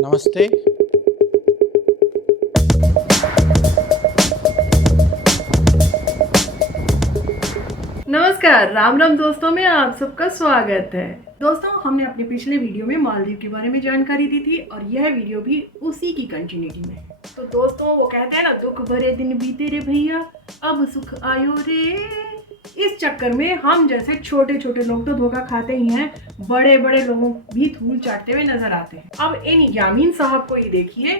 नमस्ते। नमस्कार, राम राम दोस्तों में आप सबका स्वागत है। दोस्तों, हमने अपने पिछले वीडियो में मालदीव के बारे में जानकारी दी थी और यह वीडियो भी उसी की कंटिन्यूटी में है। तो दोस्तों, वो कहते हैं ना, दुख भरे दिन बीते रे भैया, अब सुख आयो रे। इस चक्कर में हम जैसे छोटे छोटे लोग तो धोखा खाते ही हैं, बड़े बड़े लोगों भी धूल चाटते हुए नजर आते हैं। अब इन यामीन साहब को ही देखिए।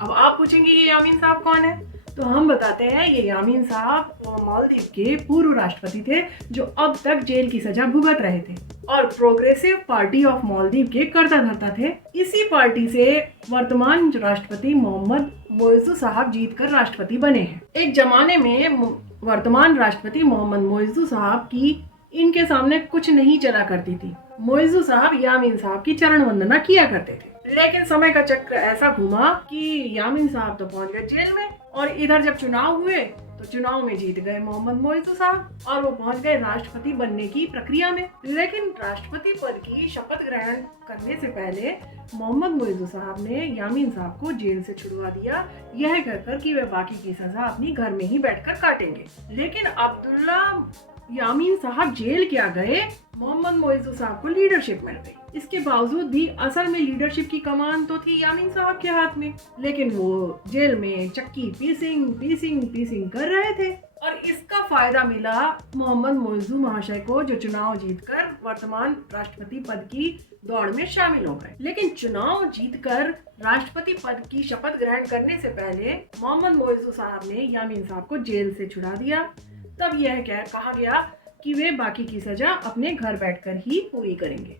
अब आप पूछेंगे ये यामीन साहब कौन है, तो हम बताते हैं ये यामीन साहब मालदीव के पूर्व राष्ट्रपति थे जो अब तक जेल की सजा भुगत रहे थे और प्रोग्रेसिव पार्टी ऑफ मालदीव के कर्ता धर्ता थे। इसी पार्टी से वर्तमान राष्ट्रपति मोहम्मद मोइज़ू साहब जीतकर राष्ट्रपति बने हैं। एक जमाने में वर्तमान राष्ट्रपति मोहम्मद मोइज़ू साहब की इनके सामने कुछ नहीं चला करती थी। मोइज़ू साहब यामीन साहब की चरण वंदना किया करते थे, लेकिन समय का चक्र ऐसा घुमा कि यामीन साहब तो पहुंच गए जेल में और इधर जब चुनाव हुए तो चुनाव में जीत गए मोहम्मद मोइज़ू साहब और वो पहुंच गए राष्ट्रपति बनने की प्रक्रिया में। लेकिन राष्ट्रपति पद की शपथ ग्रहण करने से पहले मोहम्मद मोइज़ू साहब ने यामीन साहब को जेल से छुड़वा दिया, यह कहकर कि वे बाकी की सजा अपनी घर में ही बैठकर काटेंगे। लेकिन अब्दुल्ला यामीन साहब जेल क्या गए, मोहम्मद मोइज़ू साहब को लीडरशिप मिल गई। इसके बावजूद भी असल में लीडरशिप की कमान तो थी यामीन साहब के हाथ में, लेकिन वो जेल में चक्की पीसिंग कर रहे थे और इसका फायदा मिला मोहम्मद मोइज़ू महाशय को, जो चुनाव जीतकर वर्तमान राष्ट्रपति पद की दौड़ में शामिल हो गए। लेकिन चुनाव जीतकर राष्ट्रपति पद की शपथ ग्रहण करने से पहले मोहम्मद मोइज़ू साहब ने यामीन साहब को जेल से छुड़ा दिया। तब यह कहा गया कि वे बाकी की सजा अपने घर बैठकर ही पूरी करेंगे।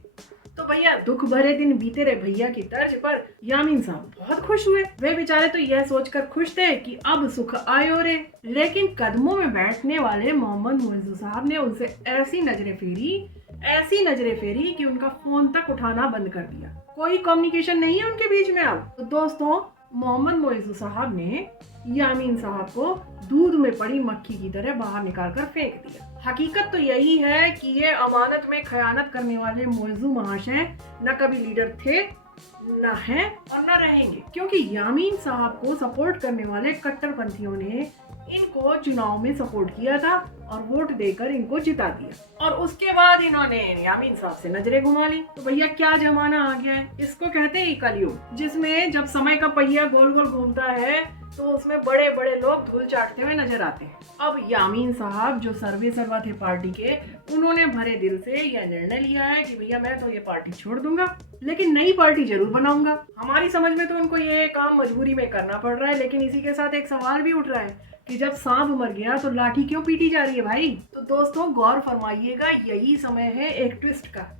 तो भैया, दुख भरे दिन बीते रे भैया की तर्ज पर यामीन साहब बहुत खुश हुए। वे बेचारे तो यह सोचकर खुश थे कि अब सुख आयो रे। लेकिन कदमों में बैठने वाले मोहम्मद मोइज़ू साहब ने उनसे ऐसी नजरें फेरी कि उनका फोन तक उठाना बंद कर दिया। कोई कम्युनिकेशन नहीं है उनके बीच में। अब तो दोस्तों, मोहम्मद मोइज़ू साहब ने यामीन साहब को दूध में पड़ी मक्खी की तरह बाहर निकालकर फेंक दिया। हकीकत तो यही है कि ये अमानत में खयानत करने वाले मोइज़ू महाशय न कभी लीडर थे, न हैं और न रहेंगे, क्योंकि यामीन साहब को सपोर्ट करने वाले कट्टरपंथियों ने इनको चुनाव में सपोर्ट किया था और वोट देकर इनको जिता दिया और उसके बाद इन्होंने यामीन साहब से नजरें घुमा ली। तो भैया, क्या जमाना आ गया है। इसको कहते हैं कलयुग, जिसमें जब समय का पहिया गोल गोल घूमता है तो उसमें बड़े बड़े लोग धूल चाटते हुए नजर आते हैं। अब यामीन साहब जो सर्वे सर्वा थे पार्टी के, उन्होंने भरे दिल से यह निर्णय लिया है कि भैया मैं तो ये पार्टी छोड़ दूंगा, लेकिन नई पार्टी जरूर बनाऊंगा। हमारी समझ में तो उनको ये काम मजबूरी में करना पड़ रहा है, लेकिन इसी के साथ एक सवाल भी उठ रहा है कि जब सांप मर गया तो लाठी क्यों पीटी जा रही है भाई। तो दोस्तों, गौर फरमाइएगा, यही समय है एक ट्विस्ट का।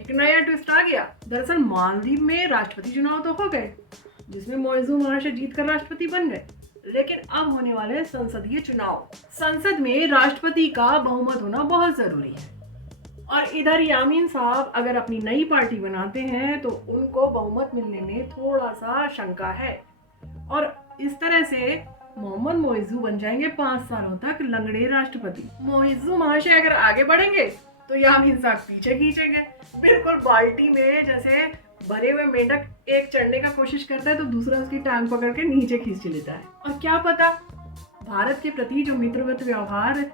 एक नया ट्विस्ट आ गया। दरअसल मालदीव में राष्ट्रपति चुनाव तो हो गए, जिसमें मोइज़ू महाशय जीतकर राष्ट्रपति बन गए, लेकिन अब होने वाले संसदीय चुनाव। संसद में राष्ट्रपति का बहुमत होना बहुत जरूरी है और इधर यामीन साहब अगर अपनी नई पार्टी बनाते हैं तो उनको बहुमत मिलने में थोड़ा सा शंका है और इस तरह से मोहम्मद मोइज़ू बन जाएंगे 5 सालों तक लंगड़े राष्ट्रपति। मोइज़ू महाशय अगर आगे बढ़ेंगे तो यामीन साहब पीछे खींचेंगे, बिल्कुल बाल्टी में जैसे भरे हुए मेंढक एक चढ़ने का कोशिश करता है तो दूसरा उसकी टांग पकड़ के नीचे खींच लेता है। और क्या पता, भारत के प्रति जो मित्रवत व्यवहार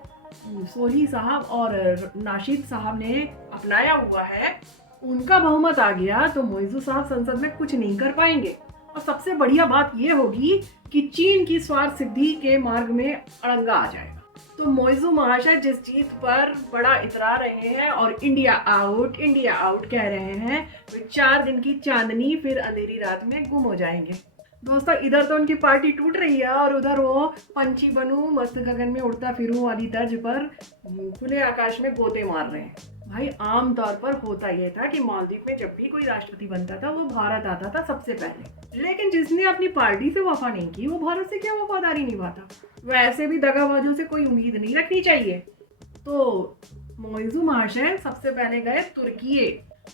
सोली साहब और नाशीद साहब ने अपनाया हुआ है, उनका बहुमत आ गया तो मोइज़ू साहब संसद में कुछ नहीं कर पाएंगे। और सबसे बढ़िया बात यह होगी कि चीन की स्वार्थ सिद्धि के मार्ग में अड़ंगा आ जाएगा। तो मोइज़ू महाशय जिस जीत पर बड़ा इतरा रहे हैं और इंडिया आउट कह रहे हैं, वे 4 दिन की चांदनी फिर अंधेरी रात में गुम हो जाएंगे। दोस्तों, इधर तो उनकी पार्टी टूट रही है और उधर वो पंछी बनूं मस्त गगन में उड़ता फिरूं वाली तर्ज पर खुले आकाश में गोते मार रहे हैं। भाई, आम तौर पर होता यह था कि मालदीव में जब भी कोई राष्ट्रपति बनता था वो भारत आता था सबसे पहले, लेकिन जिसने अपनी पार्टी से वफा नहीं की वो भारत से क्या वफादारी निभाता। वैसे भी दगाबाजों से कोई उम्मीद नहीं रखनी चाहिए। तो मोइज़ू महाशय सबसे पहले गए तुर्की।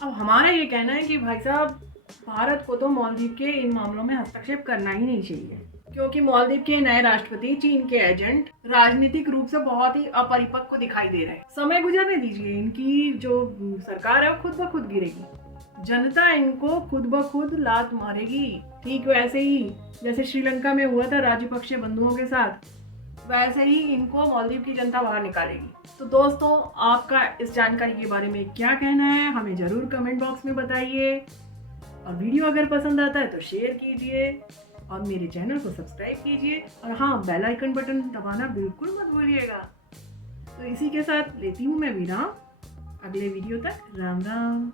अब हमारा ये कहना है कि भाई साहब, भारत को तो मालदीव के इन मामलों में हस्तक्षेप करना ही नहीं चाहिए, क्योंकि मालदीव के नए राष्ट्रपति चीन के एजेंट राजनीतिक रूप से बहुत ही अपरिपक्व दिखाई दे रहे हैं। समय गुजरने दीजिए, इनकी जो सरकार है वो खुद ब खुद गिरेगी। जनता इनको खुद ब खुद लात मारेगी। ठीक वैसे ही जैसे श्रीलंका में हुआ था राजपक्षे बंधुओं के साथ, वैसे ही इनको मालदीव की जनता बाहर निकालेगी। तो दोस्तों, आपका इस जानकारी के बारे में क्या कहना है हमें ज़रूर कमेंट बॉक्स में बताइए। और वीडियो अगर पसंद आता है तो शेयर कीजिए और मेरे चैनल को सब्सक्राइब कीजिए। और हाँ, बेल आइकन बटन दबाना बिल्कुल मत भूलिएगा। तो इसी के साथ लेती हूँ मैं विराम। अगले वीडियो तक राम राम।